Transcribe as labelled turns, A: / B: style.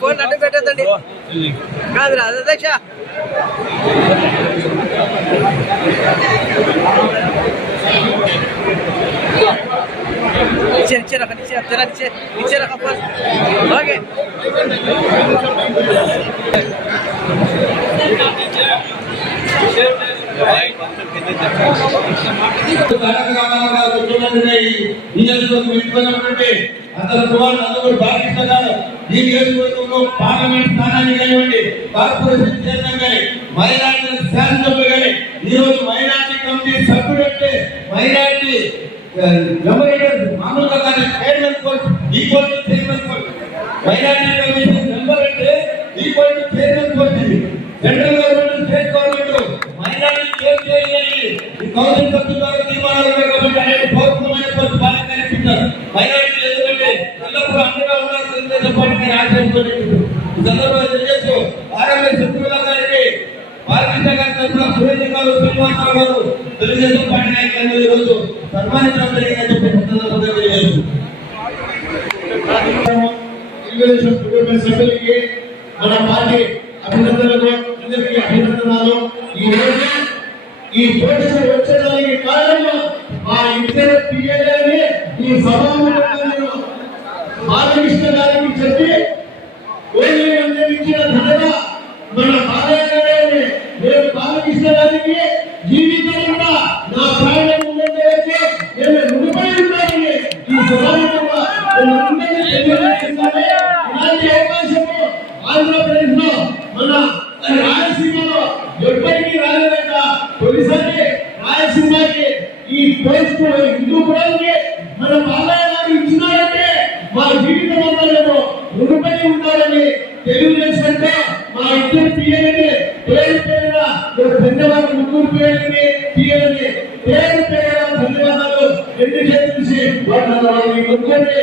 A: Phone అడ్డు పెట్టద్దండి కాదు రాదు అధ్యక్ష ఇచ్చారు ఇచ్చారు అక్కడ ఇచ్చారు ఇచ్చారు ఇచ్చారు ఓకే.
B: అతను కుమార్ నందమూరి బాలకృష్ణ గారు ఈ నియోజకవర్గంలో పార్లమెంట్ స్థానాన్ని కానివ్వండి కార్పొరేషన్ చైర్మన్ కానీ మైనార్టీ శాసనసభ్యులు కానీ ఈ మైనార్టీ కమిటీ సభ్యుడు అంటే మైనార్టీ మామూలుగా కానీ chairman court equal to chairman court minority commission member అంటే equal to chairman court central government state government ఈ సభ్యుల ద్వారా కాబట్టి బాధ్యత కనిపించారు ఎందుకంటే ఎల్లప్పుడూ అండగా ఉన్నారు తెలుగుదేశం ఈ సందర్భంగా తెలియజేస్తూ ఆర్ఎంఎస్ శత్రువుల గారికి గారి తరఫున సురేంద్ర గారు శ్రీనివాసరావు గారు తెలుగుదేశం పార్టీ సన్మానించడం జరిగిందని చెప్పి సందర్భంగా తెలియజేస్తూ తెలుగుదేశం కుటుంబ సభ్యులకి మన పార్టీ అభినందనలు అందరికీ అభినందనాలు. ఈ రోజు ఈ పోటీలు వచ్చేదానికి కారణం మా ఇద్దరు పిల్లలని ఈ సభాముఖంగా బాలకృష్ణ గారికి చెప్పి ఓన్లీ అందించిన ఘనత మన బాలయ్య గారే నేను బాలకృష్ణ గారికి జీవితంగా నా ప్రాణం ఉంటారని తెలియజేస్తుంటే మా ఇద్దరు పిల్లలని పేరు పేరున పెద్దవారి ముగ్గురు పేరుని పిల్లలని పేరు పేరున ధన్యవాదాలు. ఎందుకు చెప్పేసి వాళ్ళ ముగ్గురిని